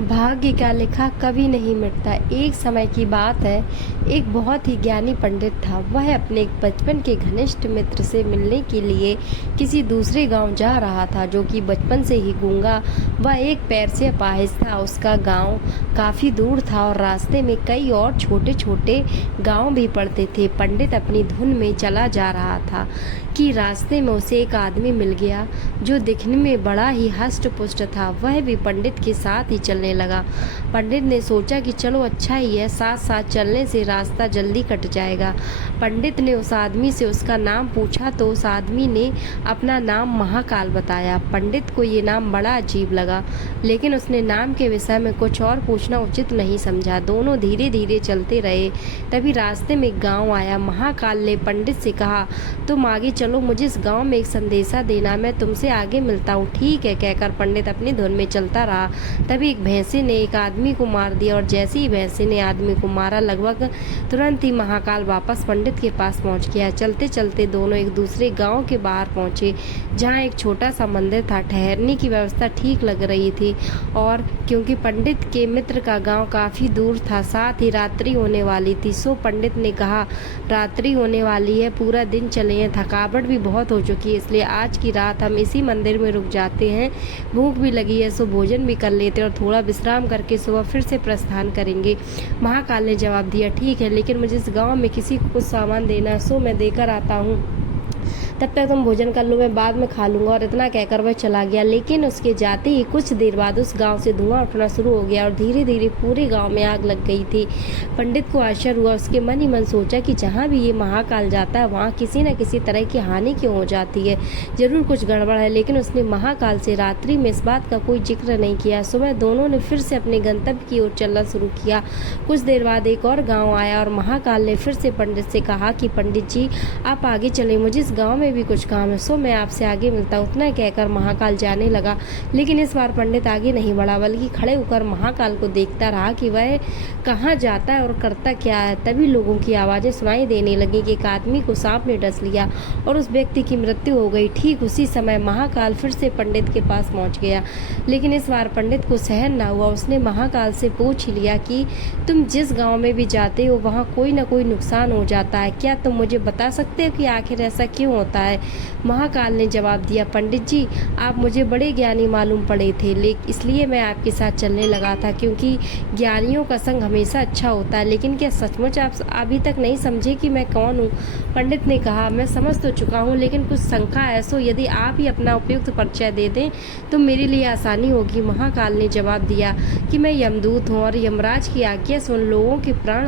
भाग्य का लिखा कभी नहीं मिटता। एक समय की बात है, एक बहुत ही ज्ञानी पंडित था। वह अपने एक बचपन के घनिष्ठ मित्र से मिलने के लिए किसी दूसरे गांव जा रहा था, जो कि बचपन से ही गूंगा व एक पैर से अपाहिज था। उसका गांव काफी दूर था और रास्ते में कई और छोटे छोटे गांव भी पड़ते थे। पंडित अपनी धुन में चला जा रहा था कि रास्ते में उसे एक आदमी मिल गया जो दिखने में बड़ा ही हष्ट पुष्ट था। वह भी पंडित के साथ ही चलने लगा। पंडित ने सोचा कि चलो अच्छा ही है, साथ साथ चलने से रास्ता जल्दी कट जाएगा। पंडित ने उस आदमी से उसका नाम पूछा तो उस आदमी ने अपना नाम महाकाल बताया। पंडित को ये नाम बड़ा अजीब लगा, लेकिन उसने नाम के विषय में कुछ और पूछना उचित नहीं समझा। दोनों धीरे धीरे चलते रहे। तभी रास्ते में एक गाँव आया। महाकाल ने पंडित से कहा, तुम आगे चलो, मुझे इस गाँव में एक संदेशा देना, मैं तुमसे आगे मिलता हूँ। ठीक है, कहकर पंडित अपनी धुन में चलता रहा। तभी एक भैंसे ने एक आदमी को मार दिया और जैसे ही भैंसे ने आदमी को मारा, लगभग तुरंत ही महाकाल वापस पंडित के पास पहुंच गया। चलते चलते दोनों एक दूसरे गांव के बाहर पहुंचे, जहां एक छोटा सा मंदिर था। ठहरने की व्यवस्था ठीक लग रही थी और क्योंकि पंडित के मित्र का गांव काफी दूर था, साथ ही रात्रि होने वाली थी, सो पंडित ने कहा, रात्रि होने वाली है, पूरा दिन चले हैं, थकावट भी बहुत हो चुकी है, इसलिए आज की रात हम इसी मंदिर में रुक जाते हैं। भूख भी लगी है, सो भोजन भी कर लेते और थोड़ा विश्राम करके सुबह फिर से प्रस्थान करेंगे। महाकाल ने जवाब दिया, ठीक है, लेकिन मुझे इस गांव में किसी को कुछ सामान देना है, सो मैं देकर आता हूँ, तब तक तुम भोजन कर लो, मैं बाद में खा लूंगा। और इतना कहकर वह चला गया। लेकिन उसके जाते ही कुछ देर बाद उस गांव से धुआं उठना शुरू हो गया और धीरे धीरे पूरे गांव में आग लग गई थी। पंडित को आश्चर्य हुआ। उसके मन ही मन सोचा कि जहां भी ये महाकाल जाता है, वहां किसी न किसी तरह की हानि क्यों हो जाती है, जरूर कुछ गड़बड़ है। लेकिन उसने महाकाल से रात्रि में इस बात का कोई जिक्र नहीं किया। सुबह दोनों ने फिर से अपने गंतव्य की ओर चलना शुरू किया। कुछ देर बाद एक और गाँव आया और महाकाल ने फिर से पंडित से कहा कि पंडित जी, आप आगे चले, मुझे इस गाँव में भी कुछ काम है, सो मैं आपसे आगे मिलता हूँ। उतना कहकर महाकाल जाने लगा। लेकिन इस बार पंडित आगे नहीं बढ़ा, बल्कि खड़े होकर महाकाल को देखता रहा कि वह कहाँ जाता है और करता क्या है। तभी लोगों की आवाजें सुनाई देने लगी कि एक आदमी को सांप ने डस लिया और उस व्यक्ति की मृत्यु हो गई। ठीक उसी समय महाकाल फिर से पंडित के पास पहुंच गया। लेकिन इस बार पंडित को सहन ना हुआ। उसने महाकाल से पूछ ही लिया कि तुम जिस गाँव में भी जाते हो, वहाँ कोई न कोई नुकसान हो जाता है, क्या तुम मुझे बता सकते हो कि आखिर ऐसा क्यों होता है। महाकाल ने जवाब दिया, पंडित जी, आप मुझे बड़े ज्ञानी मालूम पड़े थे, लेकिन इसलिए मैं आपके साथ चलने लगा था, क्योंकि ज्ञानियों का संग हमेशा अच्छा होता है। लेकिन क्या सचमुच आप अभी तक नहीं समझे कि मैं कौन हूँ। पंडित ने कहा, मैं समझ तो चुका हूँ, लेकिन कुछ शंका है, सो यदि आप ही अपना उपयुक्त परिचय दे दें तो मेरे लिए आसानी होगी। महाकाल ने जवाब दिया कि मैं यमदूत हूँ और यमराज की आज्ञा से उन लोगों के प्राण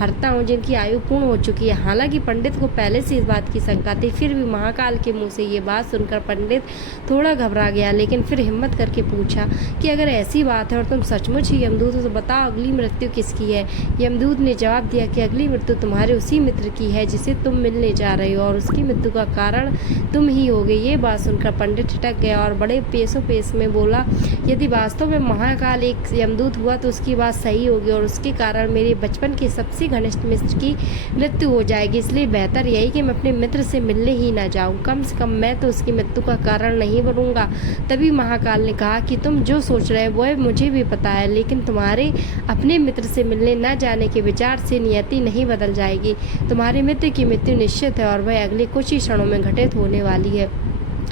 हरता हूँ जिनकी आयु पूर्ण हो चुकी है। हालांकि पंडित को पहले से इस बात की शंका थी, फिर भी महाकाल के मुंह से ये बात सुनकर पंडित थोड़ा घबरा गया। लेकिन फिर हिम्मत करके पूछा कि अगर ऐसी बात है और तुम सचमुच ही यमदूत हो तो बताओ, अगली मृत्यु किसकी है। यमदूत ने जवाब दिया कि अगली मृत्यु तुम्हारे उसी मित्र की है जिसे तुम मिलने जा रहे हो, और उसकी मृत्यु का कारण तुम ही होगे। ये बात सुनकर पंडित ठिठक गया और बड़े पेशो पेश में बोला, यदि वास्तव में महाकाल एक यमदूत हुआ तो उसकी बात सही होगी और उसके कारण मेरे बचपन के सबसे घनिष्ठ मित्र की मृत्यु हो जाएगी। इसलिए बेहतर यही कि मैं अपने मित्र से मिलने ही ना जाऊं, कम से कम मैं तो उसकी मृत्यु का कारण नहीं बनूंगा। तभी महाकाल ने कहा कि तुम जो सोच रहे हो वो मुझे भी पता है, लेकिन तुम्हारे अपने मित्र से मिलने न जाने के विचार से नियति नहीं बदल जाएगी। तुम्हारे मित्र की मृत्यु निश्चित है और वह अगले कुछ ही क्षणों में घटित होने वाली है।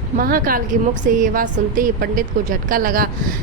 महाकाल के मुख से ये बात सुनते ही पंडित को झटका लगा,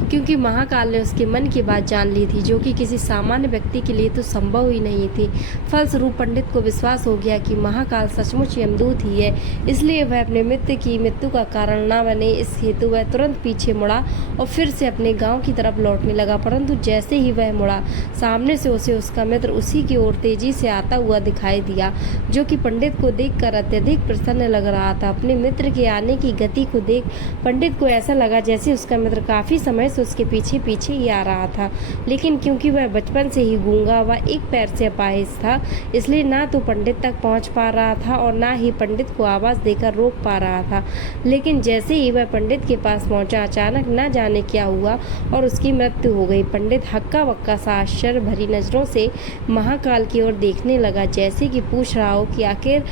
क्योंकि महाकाल ने उसके मन की बात जान ली थी, जो कि किसी सामान्य व्यक्ति के लिए तो संभव ही नहीं थी। फलस्वरूप पंडित को विश्वास हो गया कि महाकाल सचमुच यमदूत ही है, इसलिए वह अपने मित्र की मृत्यु का कारण न बने, इस हेतु वह तुरंत पीछे मुड़ा और फिर से अपने गाँव की तरफ लौटने लगा। परंतु जैसे ही वह मुड़ा, सामने से उसे उसका मित्र उसी की ओर तेजी से आता हुआ दिखाई दिया, जो कि पंडित को देखकर अत्यधिक प्रसन्न लग रहा था। अपने मित्र के आने की गति को देख पंडित को ऐसा लगा जैसे उसका मित्र काफी समय से उसके पीछे पीछे ही आ रहा था। लेकिन क्योंकि वह बचपन से ही गूंगा व एक पैर से अपाहिज था, इसलिए ना तो पंडित तक पहुंच पा रहा था और ना ही पंडित को आवाज देकर रोक पा रहा था। लेकिन जैसे ही वह पंडित के पास पहुंचा, अचानक न जाने क्या हुआ और उसकी मृत्यु हो गई। पंडित हक्का बक्का सा आश्चर्य भरी नजरों से महाकाल की ओर देखने लगा, जैसे कि पूछ रहा हो कि आखिर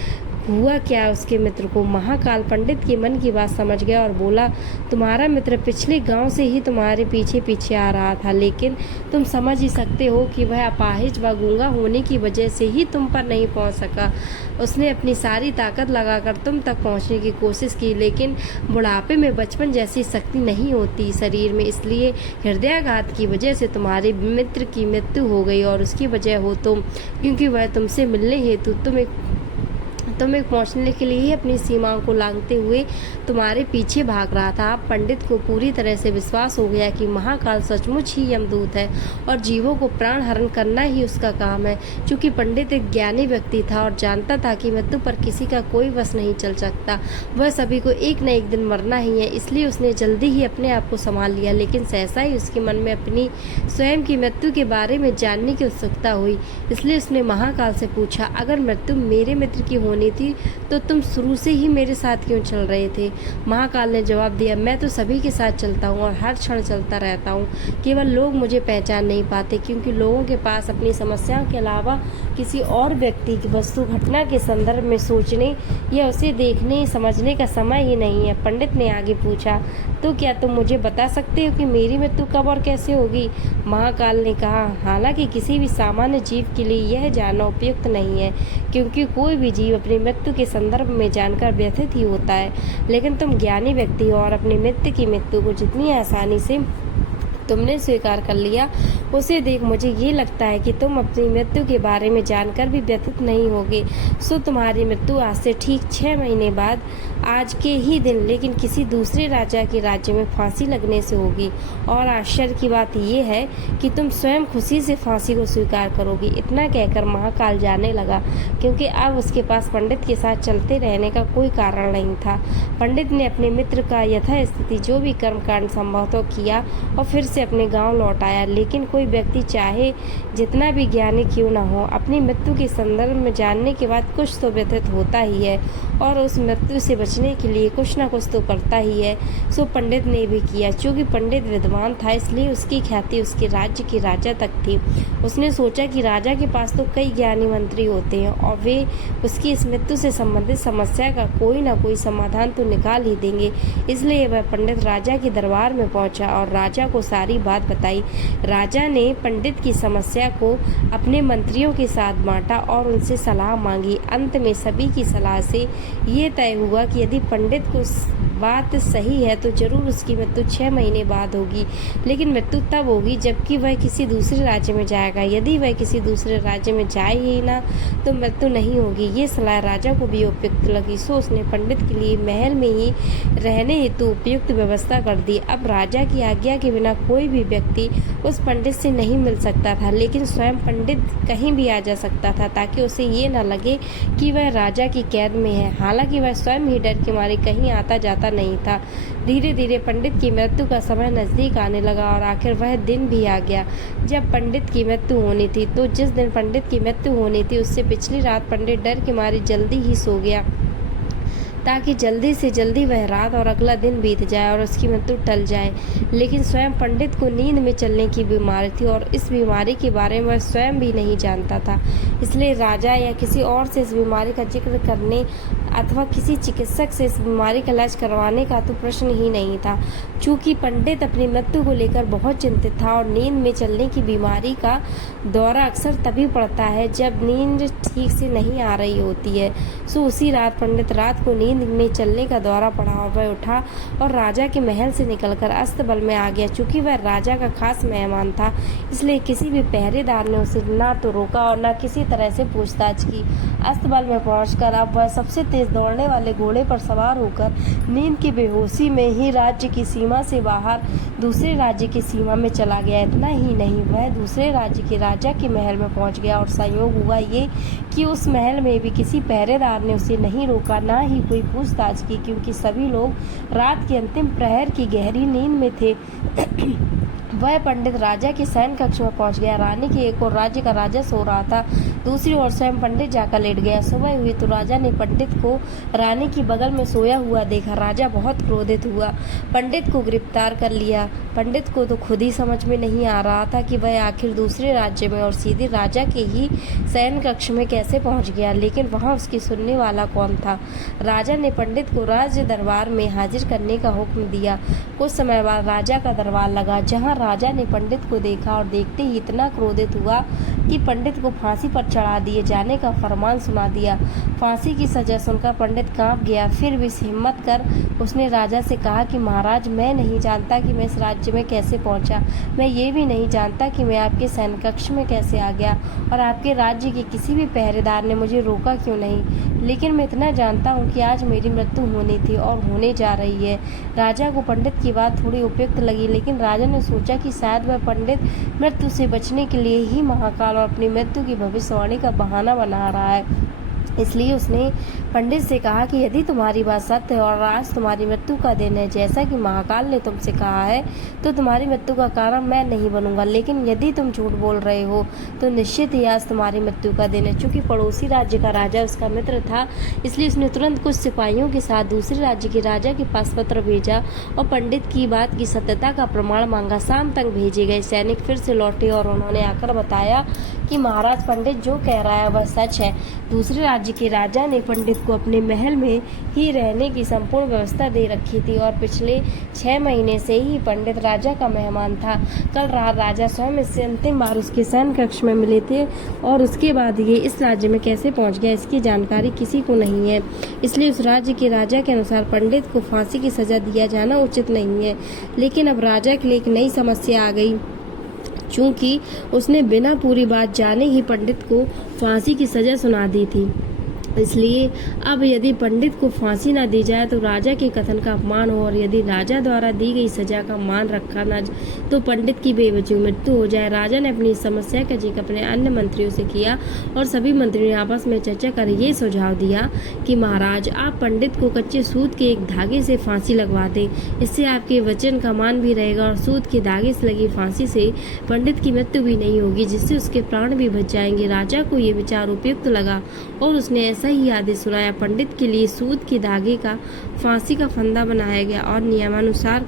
हुआ क्या उसके मित्र को? महाकाल पंडित के मन की बात समझ गया और बोला, तुम्हारा मित्र पिछले गांव से ही तुम्हारे पीछे पीछे आ रहा था, लेकिन तुम समझ ही सकते हो कि वह अपाहिज व गूंगा होने की वजह से ही तुम पर नहीं पहुंच सका। उसने अपनी सारी ताकत लगाकर तुम तक पहुंचने की कोशिश की, लेकिन बुढ़ापे में बचपन जैसी शक्ति नहीं होती शरीर में, इसलिए हृदयाघात की वजह से तुम्हारे मित्र की मृत्यु हो गई और उसकी वजह हो तुम, क्योंकि वह तुमसे मिलने हेतु तुम्हें पहुंचने के लिए ही अपनी सीमाओं को लांघते हुए तुम्हारे पीछे भाग रहा था। पंडित को पूरी तरह से विश्वास हो गया कि महाकाल सचमुच ही यमदूत है और जीवों को प्राण हरण करना ही उसका काम है। चूंकि पंडित एक ज्ञानी व्यक्ति था और जानता था कि मृत्यु पर किसी का कोई वश नहीं चल सकता, वह सभी को एक न एक दिन मरना ही है, इसलिए उसने जल्दी ही अपने आप को संभाल लिया। लेकिन सहसा ही उसके मन में अपनी स्वयं की मृत्यु के बारे में जानने की उत्सुकता हुई, इसलिए उसने महाकाल से पूछा, अगर मृत्यु मेरे मित्र की होनी थी तो तुम शुरू से ही मेरे साथ क्यों चल रहे थे? महाकाल ने जवाब दिया, मैं तो सभी के साथ चलता हूँ और हर क्षण चलता रहता हूँ, केवल लोग मुझे पहचान नहीं पाते, क्योंकि लोगों के पास अपनी समस्याओं के अलावा किसी और व्यक्ति की वस्तु घटना के संदर्भ में सोचने या उसे देखने समझने का समय ही नहीं है। पंडित ने आगे पूछा, तो क्या तुम मुझे बता सकते हो कि मेरी मृत्यु कब और कैसे होगी? महाकाल ने कहा, हालांकि किसी भी सामान्य जीव के लिए यह जानना उपयुक्त नहीं है, क्योंकि कोई भी जीव अपनी मृत्यु के संदर्भ में जानकर व्यथित ही होता है, लेकिन तुम ज्ञानी व्यक्ति हो और अपने मित्र की मृत्यु को जितनी आसानी से तुमने स्वीकार कर लिया, उसे देख मुझे ये लगता है कि तुम अपनी मृत्यु के बारे में जानकर भी व्यथित नहीं होगे। सो तुम्हारी मृत्यु आज से ठीक 6 महीने बाद आज के ही दिन, लेकिन किसी दूसरे राजा के राज्य में फांसी लगने से होगी। और आश्चर्य की बात यह है कि तुम स्वयं खुशी से फांसी को स्वीकार करोगी। इतना कहकर महाकाल जाने लगा, क्योंकि अब उसके पास पंडित के साथ चलते रहने का कोई कारण नहीं था। पंडित ने अपने मित्र का यथास्थिति जो भी कर्मकांड संभवतः किया और फिर से अपने गांव लौट आया। लेकिन कोई व्यक्ति चाहे जितना भी ज्ञानी क्यों न हो, अपनी मृत्यु के संदर्भ में जानने के बाद कुछ तो व्यथित होता ही है और उस मृत्यु से बचने के लिए कुछ न कुछ तो करता ही है। सो पंडित ने भी किया। चूंकि पंडित विद्वान था, इसलिए उसकी ख्याति उसके राज्य के राजा तक थी। उसने सोचा कि राजा के पास तो कई ज्ञानी मंत्री होते हैं और वे उसकी इस मृत्यु से संबंधित समस्या का कोई ना कोई समाधान तो निकाल ही देंगे। इसलिए वह पंडित राजा के दरबार में पहुंचा और राजा को सारी बात बताई। राजा ने पंडित की समस्या को अपने मंत्रियों के साथ बांटा और उनसे सलाह मांगी। अंत में सभी की सलाह से ये तय हुआ कि यदि पंडित को बात सही है तो जरूर उसकी मृत्यु 6 महीने बाद होगी, लेकिन मृत्यु तब होगी जबकि वह किसी दूसरे राज्य में जाएगा। यदि वह किसी दूसरे राज्य में जाए ही ना तो मृत्यु नहीं होगी। ये सलाह राजा को भी उपयुक्त लगी, सो उसने पंडित के लिए महल में ही रहने हेतु उपयुक्त व्यवस्था कर दी। अब राजा की आज्ञा के बिना कोई भी व्यक्ति उस पंडित से नहीं मिल सकता था, लेकिन स्वयं पंडित कहीं भी आ जा सकता था ताकि उसे ये न लगे कि वह राजा की कैद में है। हालांकि वह स्वयं ही डर के मारे कहीं आता जाता नहीं था। धीरे धीरे पंडित की मृत्यु का समय नजदीक आने लगा और आखिर वह दिन भी आ गया जब पंडित की मृत्यु होनी थी। तो जिस दिन पंडित की मृत्यु होनी थी उससे पिछली रात पंडित डर के मारे जल्दी ही सो गया, ताकि जल्दी से जल्दी वह रात और अगला दिन बीत जाए और उसकी मृत्यु टल जाए। लेकिन स्वयं पंडित को नींद में चलने की बीमारी थी और इस बीमारी के बारे में वह स्वयं भी नहीं जानता था, इसलिए राजा या किसी और से इस बीमारी का जिक्र करने अथवा किसी चिकित्सक से इस बीमारी का इलाज करवाने का तो प्रश्न ही नहीं था। चूँकि पंडित अपनी मृत्यु को लेकर बहुत चिंतित था और नींद में चलने की बीमारी का दौरा अक्सर तभी पड़ता है जब नींद ठीक से नहीं आ रही होती है। सो उसी रात पंडित रात को नींद में चलने का दौरा पड़ा और वह उठा और राजा के महल से निकलकर अस्तबल में आ गया। चूंकि वह राजा का खास मेहमान था, इसलिए किसी भी पहरेदार ने उसे ना तो रोका और न किसी तरह से पूछताछ की। अस्तबल में पहुंचकर अब वह सबसे तेज दौड़ने वाले घोड़े पर सवार होकर नींद की बेहोशी में ही राज्य की सीमा से बाहर दूसरे राज्य की सीमा में चला गया। इतना ही नहीं, वह दूसरे राज्य के राजा के महल में पहुंच गया और संयोग हुआ ये कि उस महल में भी किसी पहरेदार ने उसे नहीं रोका, ना ही कोई पूछताछ की, क्योंकि सभी लोग रात के अंतिम प्रहर की गहरी नींद में थे। वह पंडित राजा के शयन कक्ष में पहुंच गया। रानी की एक ओर राज्य का राजा सो रहा था, दूसरी ओर स्वयं पंडित जाकर लेट गया। सुबह हुई तो राजा ने पंडित को रानी की बगल में सोया हुआ देखा। राजा बहुत क्रोधित हुआ, पंडित को गिरफ्तार कर लिया। पंडित को तो खुद ही समझ में नहीं आ रहा था कि वह आखिर दूसरे राज्य में और सीधे राजा के ही शयन कक्ष में कैसे पहुंच गया, लेकिन वहां उसकी सुनने वाला कौन था। राजा ने पंडित को राज्य दरबार में हाजिर करने का हुक्म दिया। कुछ समय बाद राजा का दरबार लगा, जहां राजा ने पंडित को देखा और देखते ही इतना क्रोधित हुआ कि पंडित को फांसी पर चढ़ा दिए जाने का फरमान सुना दिया। फांसी की सजा सुनकर पंडित कांप गया। फिर भी हिम्मत कर उसने राजा से कहा कि महाराज, मैं नहीं जानता कि मैं इस राज्य में कैसे पहुंचा। मैं ये भी नहीं जानता कि मैं आपके शयन कक्ष में कैसे आ गया और आपके राज्य के किसी भी पहरेदार ने मुझे रोका क्यों नहीं। लेकिन मैं इतना जानता हूँ कि आज मेरी मृत्यु होनी थी और होने जा रही है। राजा को पंडित की बात थोड़ी उपयुक्त लगी, लेकिन राजा ने सोचा कि शायद वह पंडित मृत्यु से बचने के लिए ही महाकाल और अपनी मृत्यु की भविष्यवाणी का बहाना बना रहा है। इसलिए उसने पंडित से कहा कि यदि तुम्हारी बात सत्य है और आज तुम्हारी मृत्यु का दिन है, जैसा कि महाकाल ने तुमसे कहा है, तो तुम्हारी मृत्यु का कारण मैं नहीं बनूंगा। लेकिन यदि तुम झूठ बोल रहे हो तो निश्चित ही आज तुम्हारी मृत्यु का दिन है। चूंकि पड़ोसी राज्य का राजा उसका मित्र था, इसलिए उसने तुरंत कुछ सिपाहियों के साथ दूसरे राज्य के राजा के पास पत्र भेजा और पंडित की बात की सत्यता का प्रमाण मांगा। शाम तक भेजे गए सैनिक फिर से लौटे और उन्होंने आकर बताया कि महाराज, पंडित जो कह रहा है वह सच है। दूसरे राज्य के राजा ने पंडित को अपने महल में ही रहने की संपूर्ण व्यवस्था दे रखी थी और पिछले 6 महीने से ही पंडित राजा का मेहमान था। कल रात राजा स्वयं इससे अंतिम बार उसके शयन कक्ष में मिले थे और उसके बाद ये इस राज्य में कैसे पहुंच गया, इसकी जानकारी किसी को नहीं है। इसलिए उस राज्य के राजा के अनुसार पंडित को फांसी की सजा दिया जाना उचित नहीं है। लेकिन अब राजा के लिए एक नई समस्या आ गई, चूंकि उसने बिना पूरी बात जाने ही पंडित को फांसी की सजा सुना दी थी। इसलिए अब यदि पंडित को फांसी न दी जाए तो राजा के कथन का अपमान हो, और यदि राजा द्वारा दी गई सजा का मान रखा न तो पंडित की बेवजह मृत्यु हो जाए। राजा ने अपनी समस्या का जिक्र अपने अन्य मंत्रियों से किया और सभी मंत्रियों ने आपस में चर्चा कर ये सुझाव दिया कि महाराज, आप पंडित को कच्चे सूत के एक धागे से फांसी लगवा दें। इससे आपके वचन का मान भी रहेगा और सूत के धागे से लगी फांसी से पंडित की मृत्यु भी नहीं होगी, जिससे उसके प्राण भी बच जाएंगे। राजा को ये विचार उपयुक्त लगा और उसने ऐसा ही आदेश सुनाया। पंडित के लिए सूत के धागे का फांसी का फंदा बनाया गया और नियमानुसार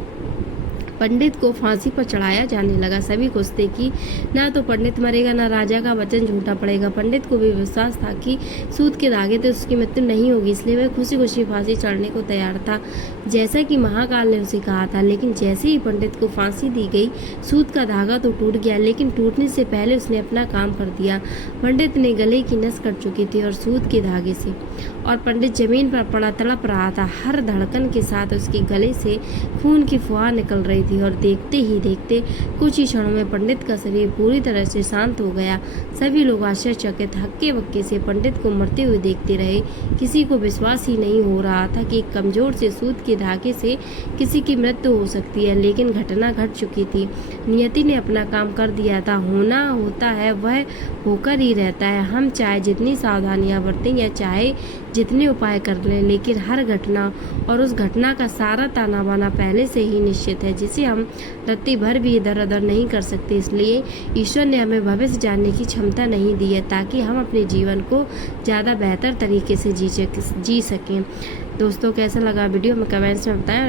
पंडित को फांसी पर चढ़ाया जाने लगा। सभी खुश थे कि ना तो पंडित मरेगा, ना राजा का वचन झूठा पड़ेगा। पंडित को भी विश्वास था कि सूत के धागे से उसकी मृत्यु नहीं होगी, इसलिए वह खुशी खुशी फांसी चढ़ने को तैयार था, जैसा कि महाकाल ने उसे कहा था। लेकिन जैसे ही पंडित को फांसी दी गई, सूत का धागा तो टूट गया, लेकिन टूटने से पहले उसने अपना काम कर दिया। पंडित ने गले की नस कट चुकी थी और सूत के धागे से, और पंडित जमीन पर पड़ा तड़प रहा था। हर धड़कन के साथ उसके गले से खून की फुहार निकल रही थी और देखते ही देखते कुछ ही क्षणों में पंडित का शरीर पूरी तरह से शांत हो गया। सभी लोग आश्चर्यचकित हक्के बक्के से पंडित को मरते हुए देखते रहे। किसी को विश्वास ही नहीं हो रहा था कि कमजोर से सूत के धागे से किसी की मृत्यु हो सकती है, लेकिन घटना घट चुकी थी। नियति ने अपना काम कर दिया था। होना होता है, वह होकर ही रहता है। हम चाहे जितनी सावधानियां बरतें या चाहे जितने उपाय कर लें, लेकिन हर घटना और उस घटना का सारा ताना बाना पहले से ही निश्चित है, जिसे हम रत्ती भर भी इधर उधर नहीं कर सकते। इसलिए ईश्वर ने हमें भविष्य जानने की क्षमता नहीं दी है, ताकि हम अपने जीवन को ज़्यादा बेहतर तरीके से जी सकें। दोस्तों, कैसा लगा वीडियो में कमेंट्स में बताएं।